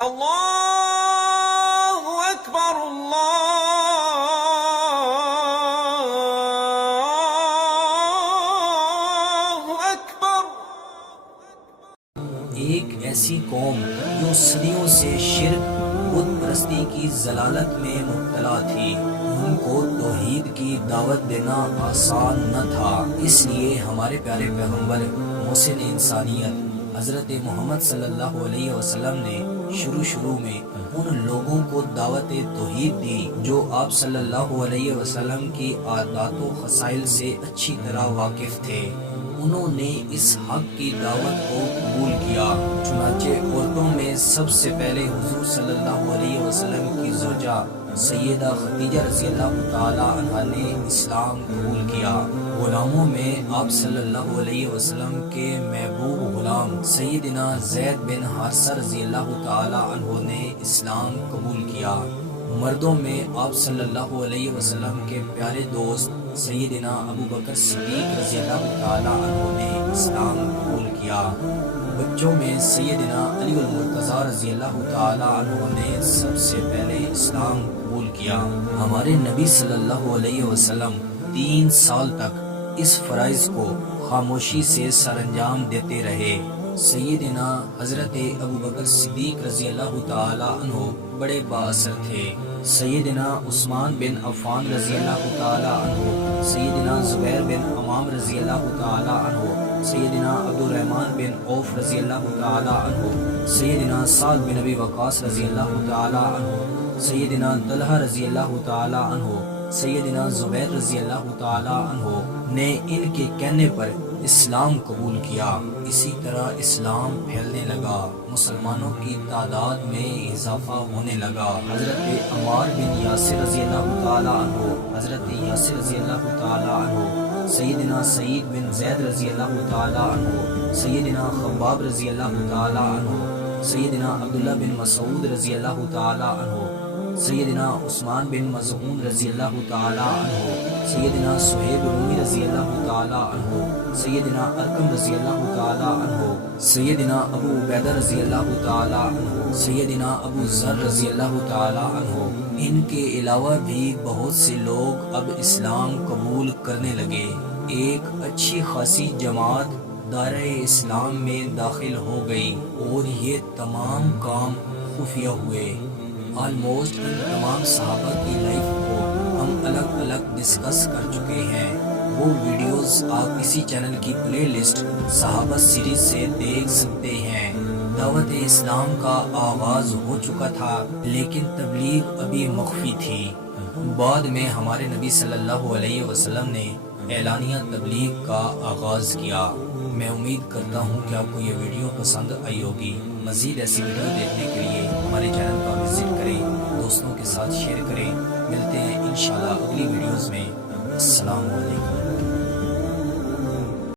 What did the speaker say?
اللہ اکبر اللہ اکبر۔ ایک ایسی قوم جو صدیوں سے شرک بت پرستی کی ضلالت میں مبتلا تھی، ان کو توحید کی دعوت دینا آسان نہ تھا۔ اس لیے ہمارے پیارے پیغمبر محسن انسانیت حضرت محمد صلی اللہ علیہ وسلم نے شروع میں ان لوگوں کو دعوت توحید دی جو آپ صلی اللہ علیہ وسلم کی عادات و خصائل سے اچھی طرح واقف تھے۔ انہوں نے اس حق کی دعوت کو قبول کیا۔ چنانچہ عورتوں میں سب سے پہلے حضور صلی اللہ علیہ وسلم کی زوجہ سیدہ خدیجہ رضی اللہ تعالی عنہا نے اسلام قبول کیا۔ غلاموں میں آپ صلی اللہ علیہ وسلم کے محبوب غلام سیدنا زید بن حارثہ رضی اللہ تعالی عنہ نے اسلام قبول کیا۔ مردوں میں آپ صلی اللہ علیہ وسلم کے پیارے دوست سیدنا ابو بکر صدیق رضی اللہ تعالی عنہ نے اسلام قبول کیا۔ بچوں میں سیدنا علی المرتضیٰ رضی اللہ تعالی عنہ نے سب سے پہلے اسلام قبول کیا۔ ہمارے نبی صلی اللہ علیہ وسلم 3 سال تک اس فرائض کو خاموشی سے سر انجام دیتے رہے۔ سیدنا حضرت ابو بکر صدیق رضی اللہ تعالی عنہ بڑے با اثر تھے۔ سیدنا عثمان بن عفان رضی اللہ تعالی عنہ، سیدنا زبیر بن عوام رضی اللہ تعالی عنہ، سیدنا عبد الرحمن بن عوف رضی اللہ تعالی عنہ، سیدنا سعد بن ابی وقاص رضی اللہ تعالی عنہ، سیدنا طلحہ رضی اللہ تعالی عنہ، سیدنا زبیر رضی اللہ تعالی عنہ نے ان کے کہنے پر اسلام قبول کیا۔ اسی طرح اسلام پھیلنے لگا، مسلمانوں کی تعداد میں اضافہ ہونے لگا۔ حضرت عمار بن یاسر رضی اللہ تعالی عنہ، حضرت یاسر رضی اللہ تعالی عنہ، سیدنا سعید بن زید رضی اللہ تعالی عنہ، سیدنا خباب رضی اللہ تعالی عنہ، سیدنا عبداللہ بن مسعود رضی اللہ تعالی عنہ، سیدنا عثمان بن مظعون رضی اللہ تعالی عنہ، سیدنا سہیب رومی رضی اللہ تعالی عنہ، سیدنا ارقم رضی اللہ تعالی عنہ، سیدنا ابو عبیدہ رضی اللہ تعالی عنہ، سیدنا ابو ذر رضی اللہ تعالی عنہ۔ ان کے علاوہ بھی بہت سے لوگ اب اسلام قبول کرنے لگے۔ ایک اچھی خاصی جماعت دائرہ اسلام میں داخل ہو گئی اور یہ تمام کام خفیہ ہوئے۔ آلموسٹ ان تمام صحابہ کی لائف کو ہم الگ الگ ڈسکس کر چکے ہیں۔ وہ ویڈیوز آپ اسی چینل کی پلے لسٹ صحابہ سیریز سے دیکھ سکتے ہیں۔ دعوت اسلام کا آغاز ہو چکا تھا لیکن تبلیغ ابھی مخفی تھی۔ بعد میں ہمارے نبی صلی اللہ علیہ وسلم نے اعلانیہ تبلیغ کا آغاز کیا۔ میں امید کرتا ہوں کہ آپ کو یہ ویڈیو پسند آئی ہوگی۔ مزید ایسی ویڈیو دیکھنے کے لیے ہمارے چینل کا وزٹ کریں، دوستوں کے ساتھ شیئر کریں۔ ملتے ہیں انشاءاللہ اگلی ویڈیوز میں۔ السلام علیکم۔